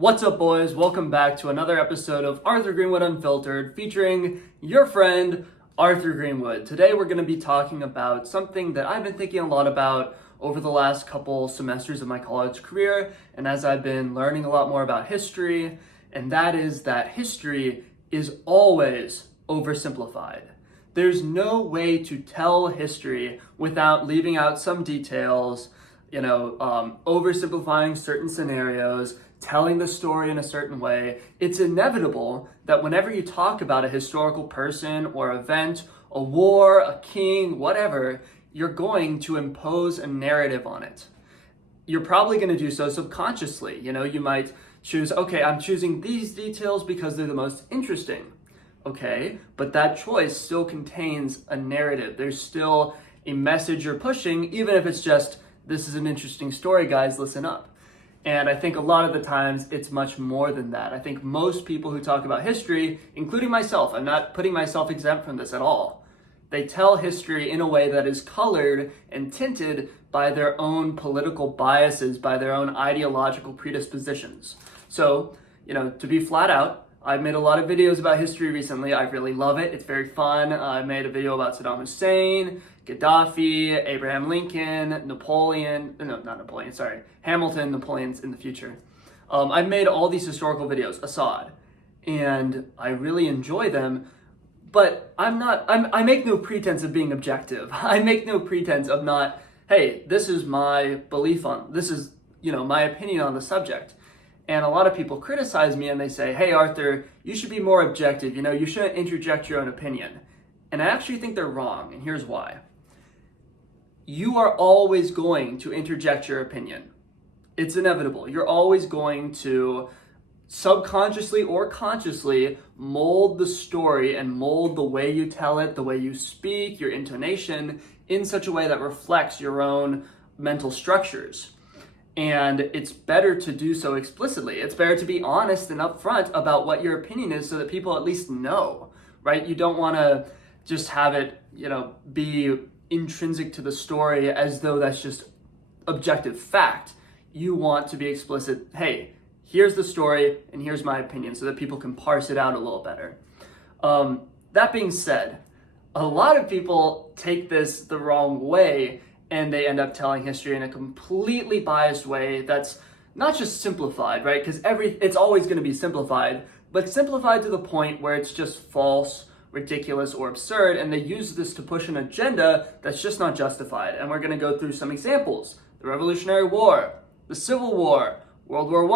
What's up, boys? Welcome back to another episode of Arthur Greenwood Unfiltered, featuring your friend, Arthur Greenwood. Today we're going to be talking about something that I've been thinking a lot about over the last couple semesters of my college career, and as I've been learning a lot more about history, and that is that history is always oversimplified. There's no way to tell history without leaving out some details, oversimplifying certain scenarios, telling the story in a certain way. It's inevitable that whenever you talk about a historical person or event, a war, a king, whatever, you're going to impose a narrative on it. You're probably going to do so subconsciously. You might choose, okay, I'm choosing these details because they're the most interesting. Okay, but that choice still contains a narrative. There's still a message you're pushing, even if it's just, this is an interesting story, guys, listen up. And I think a lot of the times it's much more than that. I think most people who talk about history, including myself, I'm not putting myself exempt from this at all, they tell history in a way that is colored and tinted by their own political biases, by their own ideological predispositions. So, to be flat out, I've made a lot of videos about history recently. I really love it. It's very fun. I made a video about Saddam Hussein, Gaddafi, Abraham Lincoln, Hamilton, Napoleon's in the future. I've made all these historical videos, Assad, and I really enjoy them, but I make no pretense of being objective. I make no pretense of not, hey, this is my belief on, this is, my opinion on the subject. And a lot of people criticize me and they say, hey, Arthur, you should be more objective. You shouldn't interject your own opinion. And I actually think they're wrong, and here's why. You are always going to interject your opinion. It's inevitable. You're always going to subconsciously or consciously mold the story and mold the way you tell it, the way you speak, your intonation, in such a way that reflects your own mental structures. And it's better to do so explicitly. It's better to be honest and upfront about what your opinion is so that people at least know, right? You don't want to just have it, be intrinsic to the story as though that's just objective fact. You want to be explicit, hey, here's the story and here's my opinion, so that people can parse it out a little better. That being said, a lot of people take this the wrong way and they end up telling history in a completely biased way that's not just simplified, right? Because it's always going to be simplified, but simplified to the point where it's just false, ridiculous, or absurd, and they use this to push an agenda that's just not justified. And we're going to go through some examples. The Revolutionary War, the Civil War, World War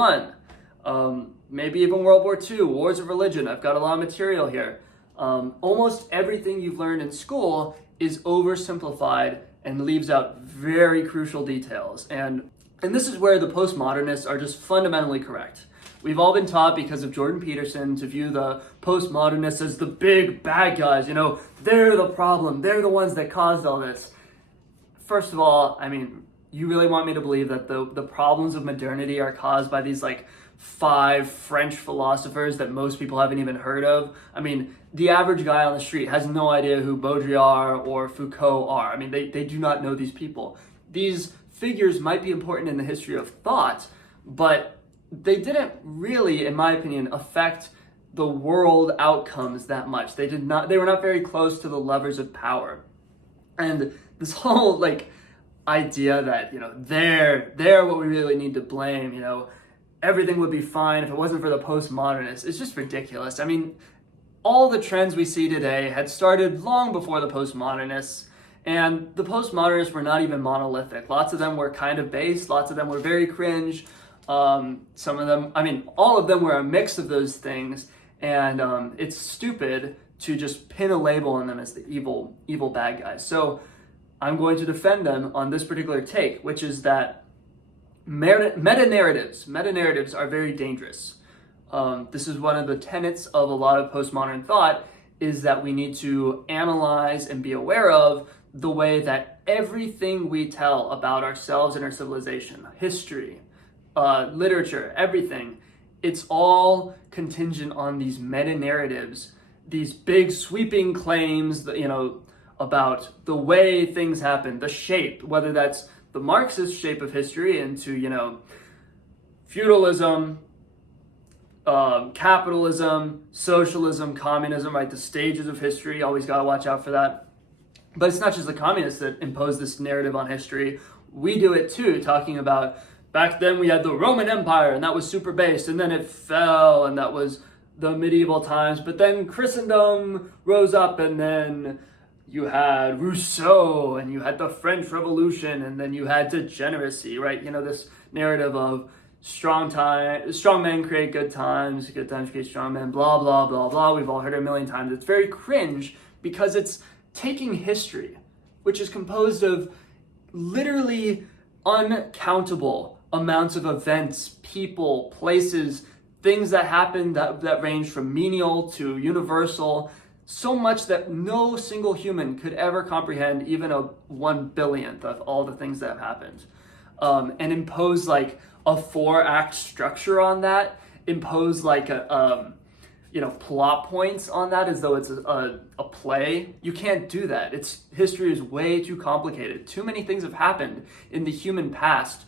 I, maybe even World War II, wars of religion. I've got a lot of material here. Almost everything you've learned in school is oversimplified and leaves out very crucial details. And this is where the postmodernists are just fundamentally correct. We've all been taught, because of Jordan Peterson, to view the postmodernists as the big bad guys. They're the problem. They're the ones that caused all this. First of all, you really want me to believe that the problems of modernity are caused by these 5 French philosophers that most people haven't even heard of? The average guy on the street has no idea who Baudrillard or Foucault are. They do not know these people. These figures might be important in the history of thought, but they didn't really, in my opinion, affect the world outcomes that much. They were not very close to the levers of power. And this whole idea that, they're what we really need to blame, everything would be fine if it wasn't for the postmodernists. It's just ridiculous. All the trends we see today had started long before the postmodernists, and the postmodernists were not even monolithic. Lots of them were kind of base, lots of them were very cringe. Some of them, all of them were a mix of those things, and it's stupid to just pin a label on them as the evil bad guys. So I'm going to defend them on this particular take, which is that meta-narratives are very dangerous. This is one of the tenets of a lot of postmodern thought, is that we need to analyze and be aware of the way that everything we tell about ourselves and our civilization, history, literature, everything, it's all contingent on these meta-narratives, these big sweeping claims that, about the way things happen, the shape, whether that's the Marxist shape of history into, feudalism, capitalism, socialism, communism, right? The stages of history, always got to watch out for that. But it's not just the communists that impose this narrative on history. We do it too, talking about back then we had the Roman Empire and that was super based, and then it fell and that was the medieval times, but then Christendom rose up, and then you had Rousseau and you had the French Revolution, and then you had degeneracy, right? You know, this narrative of strong men create good times create strong men, blah, blah, blah, blah. We've all heard it a million times. It's very cringe because it's taking history, which is composed of literally uncountable amounts of events, people, places, things that happened that range from menial to universal, so much that no single human could ever comprehend even a 1/1000th of all the things that have happened. And impose like a 4-act structure on that, impose like plot points on that as though it's a play. You can't do that. History is way too complicated. Too many things have happened in the human past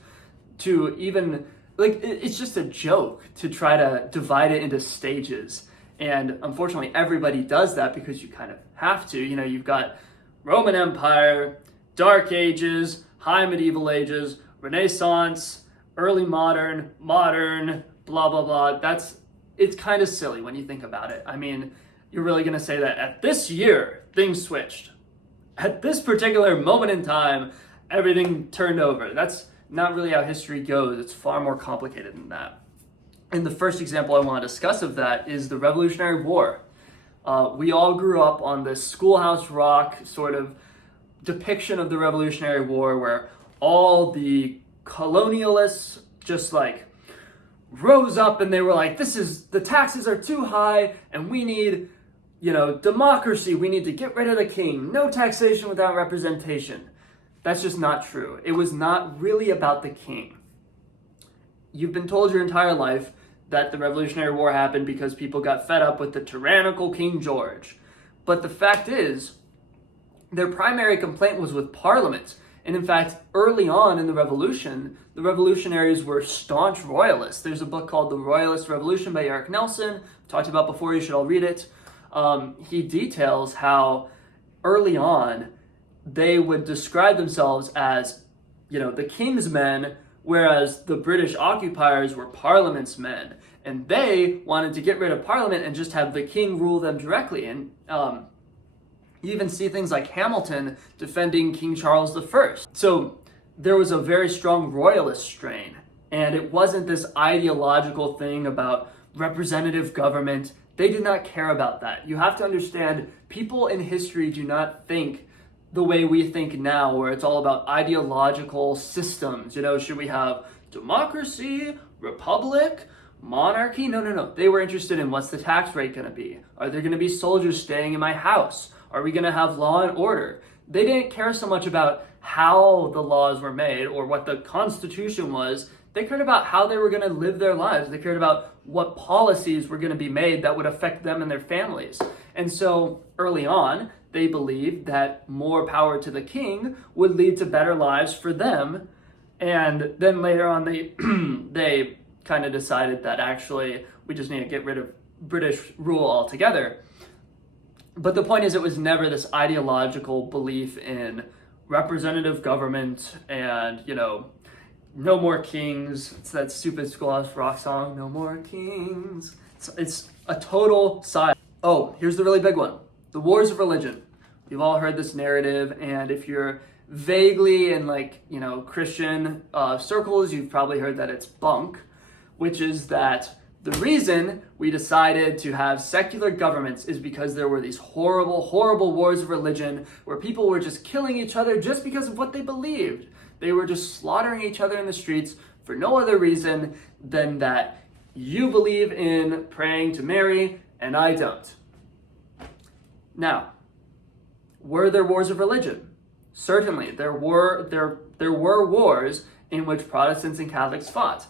to even, it's just a joke to try to divide it into stages. And unfortunately, everybody does that because you kind of have to. You know, you've got Roman Empire, Dark Ages, High Medieval Ages, Renaissance, early modern, blah, blah, blah. It's kind of silly when you think about it. I mean, you're really going to say that at this year, things switched. At this particular moment in time, everything turned over. That's not really how history goes. It's far more complicated than that. And the first example I want to discuss of that is the Revolutionary War. We all grew up on this Schoolhouse Rock sort of depiction of the Revolutionary War where all the colonialists just rose up and they were like, the taxes are too high and we need, democracy. We need to get rid of the king. No taxation without representation. That's just not true. It was not really about the king. You've been told your entire life that the Revolutionary War happened because people got fed up with the tyrannical King George. But the fact is, their primary complaint was with Parliament. And in fact, early on in the Revolution, the revolutionaries were staunch royalists. There's a book called The Royalist Revolution by Eric Nelson. Talked about before, you should all read it. He details how early on, they would describe themselves as, the king's men, whereas the British occupiers were Parliament's men. And they wanted to get rid of Parliament and just have the king rule them directly. And you even see things like Hamilton defending King Charles I. So there was a very strong royalist strain. And it wasn't this ideological thing about representative government. They did not care about that. You have to understand, people in history do not think the way we think now, where it's all about ideological systems. Should we have democracy, republic, monarchy? No. They were interested in, what's the tax rate going to be? Are there going to be soldiers staying in my house? Are we going to have law and order? They didn't care so much about how the laws were made or what the Constitution was. They cared about how they were going to live their lives. They cared about what policies were going to be made that would affect them and their families. And so early on, they believed that more power to the king would lead to better lives for them. And then later on, they kind of decided that actually we just need to get rid of British rule altogether. But the point is, it was never this ideological belief in representative government and, no more kings. It's that stupid Schoolhouse Rock song, no more kings. It's a total side. Oh, here's the really big one. The wars of religion. You've all heard this narrative, and if you're vaguely in Christian circles, you've probably heard that it's bunk, which is that the reason we decided to have secular governments is because there were these horrible, horrible wars of religion where people were just killing each other just because of what they believed. They were just slaughtering each other in the streets for no other reason than that you believe in praying to Mary and I don't. Now, were there wars of religion? Certainly, there were wars in which Protestants and Catholics fought.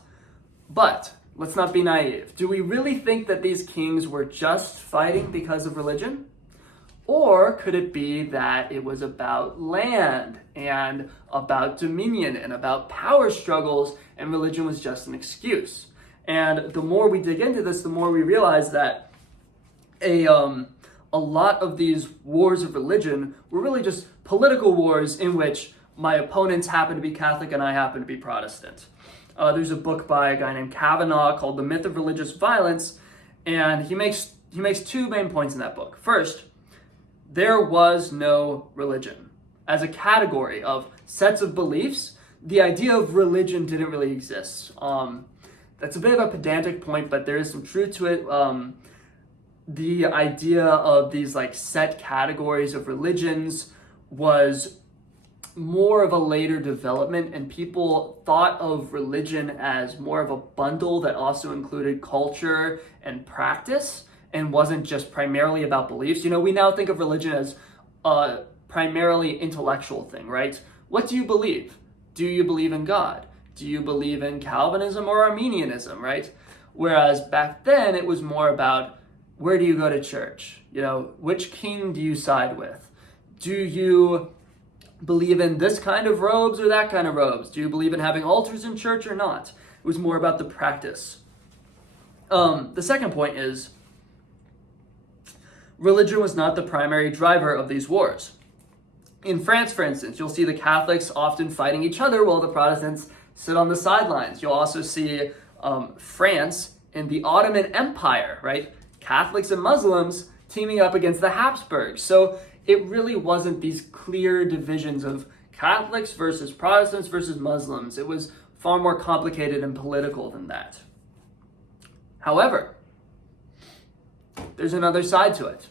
But let's not be naive. Do we really think that these kings were just fighting because of religion? Or could it be that it was about land and about dominion and about power struggles, and religion was just an excuse? And the more we dig into this, the more we realize that a lot of these wars of religion were really just political wars in which my opponents happen to be Catholic and I happen to be Protestant. There's a book by a guy named Kavanaugh called The Myth of Religious Violence, and he makes two main points in that book. First, there was no religion. As a category of sets of beliefs, the idea of religion didn't really exist. That's a bit of a pedantic point, but there is some truth to it. The idea of these like set categories of religions was more of a later development, and people thought of religion as more of a bundle that also included culture and practice and wasn't just primarily about beliefs. You know, we now think of religion as a primarily intellectual thing, right? What do you believe? Do you believe in God? Do you believe in Calvinism or Arminianism, right? Whereas back then it was more about, where do you go to church? You know, which king do you side with? Do you believe in this kind of robes or that kind of robes? Do you believe in having altars in church or not? It was more about the practice. The second point is, religion was not the primary driver of these wars. In France, for instance, you'll see the Catholics often fighting each other while the Protestants sit on the sidelines. You'll also see France in the Ottoman Empire, right? Catholics and Muslims teaming up against the Habsburgs. So it really wasn't these clear divisions of Catholics versus Protestants versus Muslims. It was far more complicated and political than that. However, there's another side to it.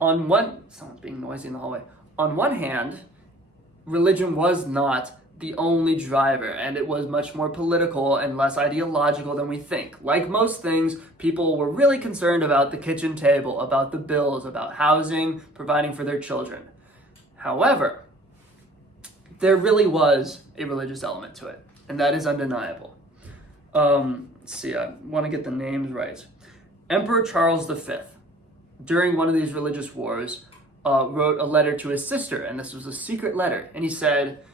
Someone's being noisy in the hallway. On one hand, religion was not the only driver, and it was much more political and less ideological than we think. Like most things, people were really concerned about the kitchen table, about the bills, about housing, providing for their children. However, there really was a religious element to it, and that is undeniable. Let's see, I want to get the names right. Emperor Charles V, during one of these religious wars, wrote a letter to his sister, and this was a secret letter, and he said,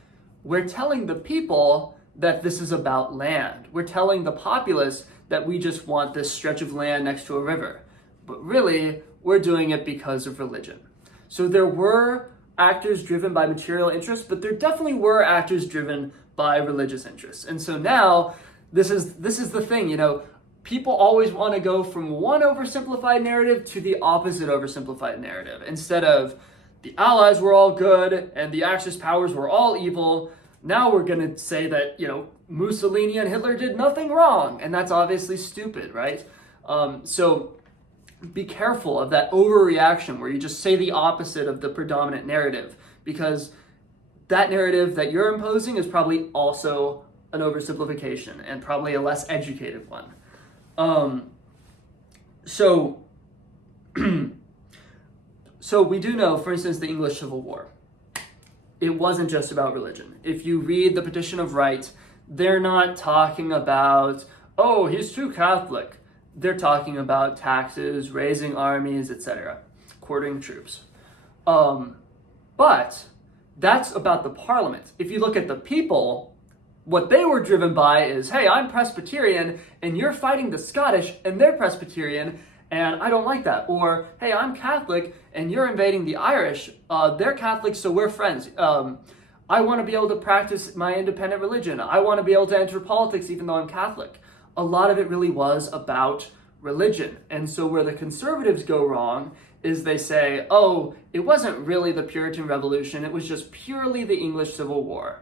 "We're telling the people that this is about land. We're telling the populace that we just want this stretch of land next to a river. But really, we're doing it because of religion." So there were actors driven by material interests, but there definitely were actors driven by religious interests. And so now, this is the thing, you know, people always want to go from one oversimplified narrative to the opposite oversimplified narrative. Instead of the Allies were all good and the Axis powers were all evil, now we're going to say that, you know, Mussolini and Hitler did nothing wrong. And that's obviously stupid, right? So be careful of that overreaction where you just say the opposite of the predominant narrative, because that narrative that you're imposing is probably also an oversimplification and probably a less educated one. So we do know, for instance, the English Civil War. It wasn't just about religion. If you read the Petition of Right, they're not talking about, oh, he's too Catholic. They're talking about taxes, raising armies, etc., quartering troops. But that's about the parliament. If you look at the people, what they were driven by is, hey, I'm Presbyterian, and you're fighting the Scottish, and they're Presbyterian, and I don't like that. Or, hey, I'm Catholic, and you're invading the Irish. They're Catholic, so we're friends. I want to be able to practice my independent religion. I want to be able to enter politics even though I'm Catholic. A lot of it really was about religion. And so where the conservatives go wrong is they say, oh, it wasn't really the Puritan Revolution. It was just purely the English Civil War.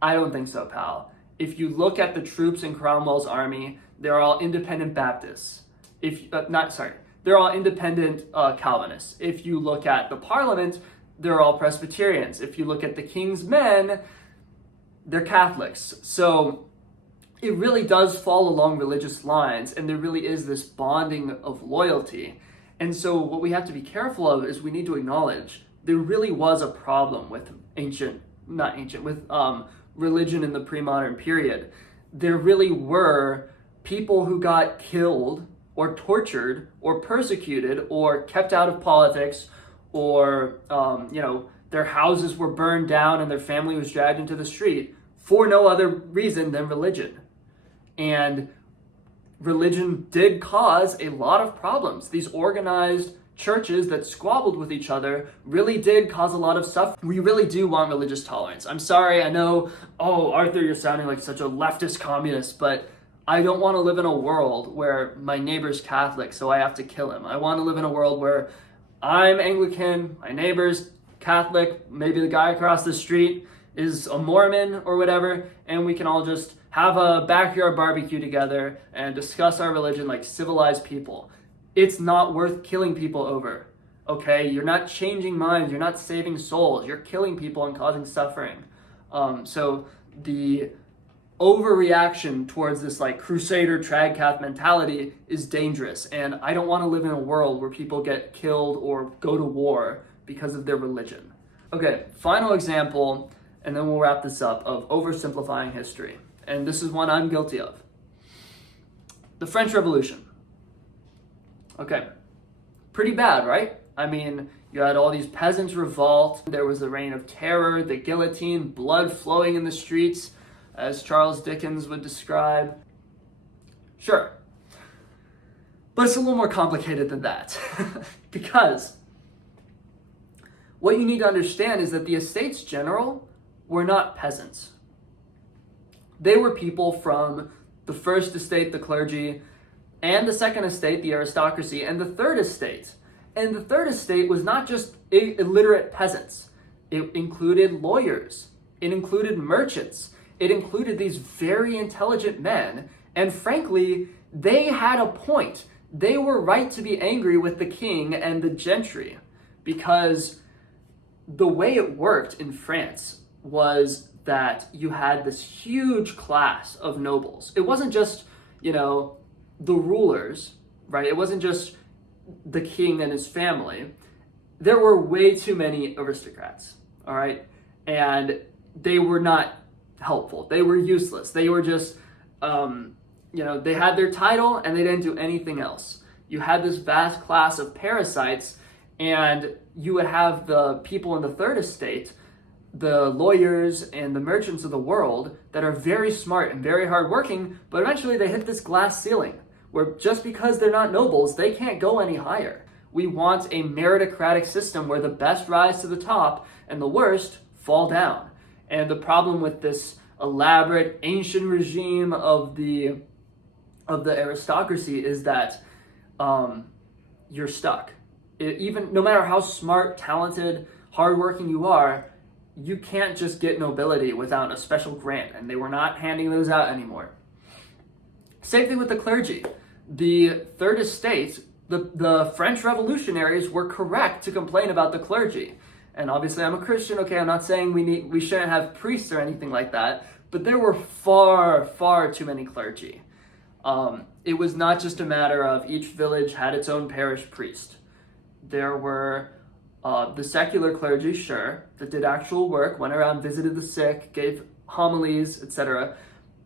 I don't think so, pal. If you look at the troops in Cromwell's army, they're all independent Baptists. They're all independent Calvinists. If you look at the Parliament, they're all Presbyterians. If you look at the King's men, they're Catholics. So it really does fall along religious lines, and there really is this bonding of loyalty. And so what we have to be careful of is we need to acknowledge there really was a problem with religion in the pre-modern period. There really were people who got killed or tortured or persecuted or kept out of politics, or their houses were burned down and their family was dragged into the street for no other reason than religion. And religion did cause a lot of problems. These organized churches that squabbled with each other really did cause a lot of suffering. We really do want religious tolerance. I'm sorry, I know, oh, Arthur, you're sounding like such a leftist communist, but I don't want to live in a world where my neighbor's Catholic, so I have to kill him. I want to live in a world where I'm Anglican, my neighbor's Catholic, maybe the guy across the street is a Mormon or whatever, and we can all just have a backyard barbecue together and discuss our religion like civilized people. It's not worth killing people over, okay? You're not changing minds, you're not saving souls, you're killing people and causing suffering. So the overreaction towards this like crusader tradcath mentality is dangerous, and I don't want to live in a world where people get killed or go to war because of their religion. Okay, final example, and then we'll wrap this up, of oversimplifying history. And this is one I'm guilty of. The French Revolution. Okay, pretty bad, right? I mean, you had all these peasants revolt, there was the reign of terror, the guillotine, blood flowing in the streets, as Charles Dickens would describe. Sure. But it's a little more complicated than that. Because what you need to understand is that the Estates General were not peasants. They were people from the First Estate, the clergy, and the Second Estate, the aristocracy, and the Third Estate. And the Third Estate was not just illiterate peasants. It included lawyers. It included merchants. It included these very intelligent men. And frankly, they had a point. They were right to be angry with the king and the gentry, because the way it worked in France was that you had this huge class of nobles. It wasn't just, the rulers, right? It wasn't just the king and his family. There were way too many aristocrats, all right? And they were not helpful. They were useless. They were just, they had their title and they didn't do anything else. You had this vast class of parasites, and you would have the people in the Third Estate, the lawyers and the merchants of the world, that are very smart and very hardworking, but eventually they hit this glass ceiling where just because they're not nobles, they can't go any higher. We want a meritocratic system where the best rise to the top and the worst fall down. And the problem with this elaborate ancient regime of the aristocracy is that you're stuck. No matter how smart, talented, hardworking you are, you can't just get nobility without a special grant, and they were not handing those out anymore. Same thing with the clergy. The Third Estate, the French revolutionaries were correct to complain about the clergy. And obviously I'm a Christian, okay, I'm not saying we shouldn't have priests or anything like that, but there were far, far too many clergy. It was not just a matter of each village had its own parish priest. There were the secular clergy, sure, that did actual work, went around, visited the sick, gave homilies, etc.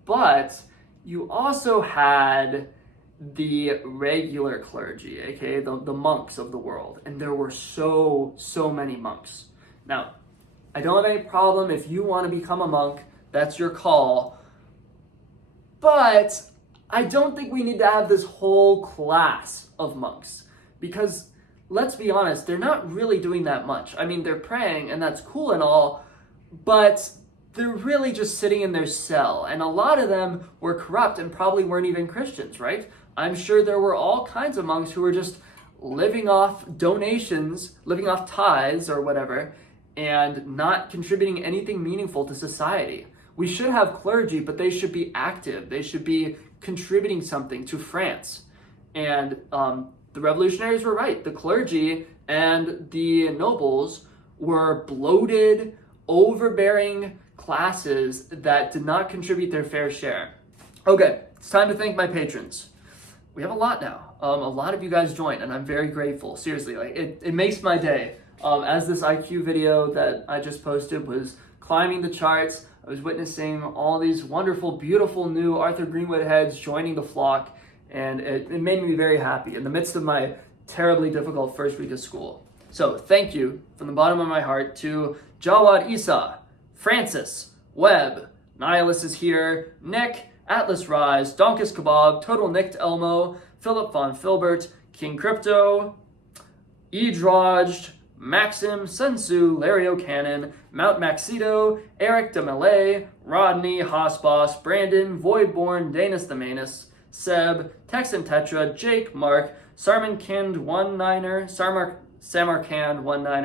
But you also had the regular clergy, aka the monks of the world, and there were so many monks. Now, I don't have any problem if you want to become a monk, that's your call, but I don't think we need to have this whole class of monks, because let's be honest, they're not really doing that much. I mean, they're praying, and that's cool and all, but they're really just sitting in their cell, and a lot of them were corrupt and probably weren't even Christians, right? I'm sure there were all kinds of monks who were just living off donations, living off tithes or whatever, and not contributing anything meaningful to society. We should have clergy, but they should be active. They should be contributing something to France. And the revolutionaries were right. The clergy and the nobles were bloated, overbearing classes that did not contribute their fair share. Okay, it's time to thank my patrons. We have a lot now. A lot of you guys joined, and I'm very grateful. Seriously, like it makes my day. As this IQ video that I just posted was climbing the charts, I was witnessing all these wonderful, beautiful new Arthur Greenwood heads joining the flock, and it made me very happy in the midst of my terribly difficult first week of school. So thank you from the bottom of my heart to Jawad Isa, Francis, Webb, Nihilus is here, Nick, Atlas Rise, Donkus Kebab, Total Nicked Elmo, Philip Von Filbert, King Crypto, Edrodged, Maxim, Sensu, Larry O'Cannon, Mount Maxito, Eric DeMelay, Rodney, Hossboss, Brandon, Voidborn, Danis the Manus, Seb, Texan Tetra, Jake, Mark, Samarkand 19er,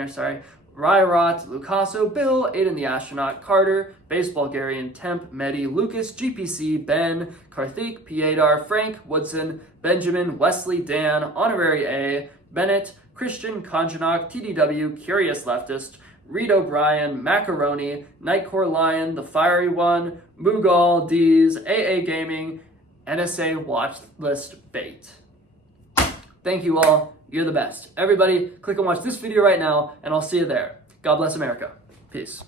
sorry, Ryrot, Lucaso, Bill, Aiden the Astronaut, Carter, Base Bulgarian, Temp, Medi, Lucas, GPC, Ben, Karthik, Piedar, Frank, Woodson, Benjamin, Wesley, Dan, Honorary A, Bennett, Christian, Konjanak, TDW, Curious Leftist, Reed O'Brien, Macaroni, Nightcore Lion, The Fiery One, Mughal, D's, AA Gaming, NSA Watch List Bait. Thank you all. You're the best. Everybody, click and watch this video right now, and I'll see you there. God bless America. Peace.